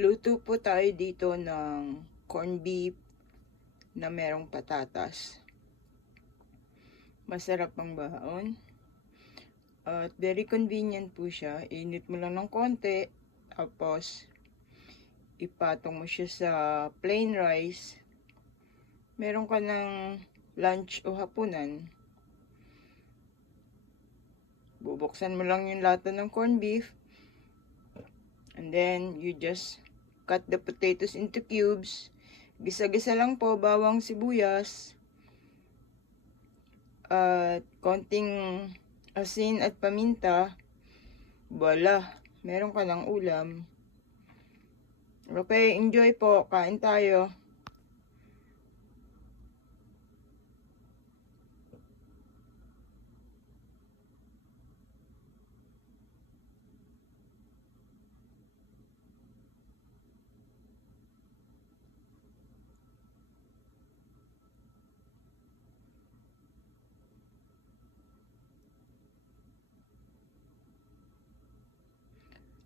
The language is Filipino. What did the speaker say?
Luto po tayo dito ng corned beef na merong patatas. Masarap ang baon. At very convenient po siya. Init mo lang ng konti. Tapos, ipatong mo siya sa plain rice. Meron ka ng lunch o hapunan. Bubuksan mo lang yung lata ng corned beef. And then, you just cut the potatoes into cubes. Gisa-gisa lang po, bawang, sibuyas. At konting asin at paminta. Voila, meron ka ng ulam. Okay, enjoy po. Kain tayo.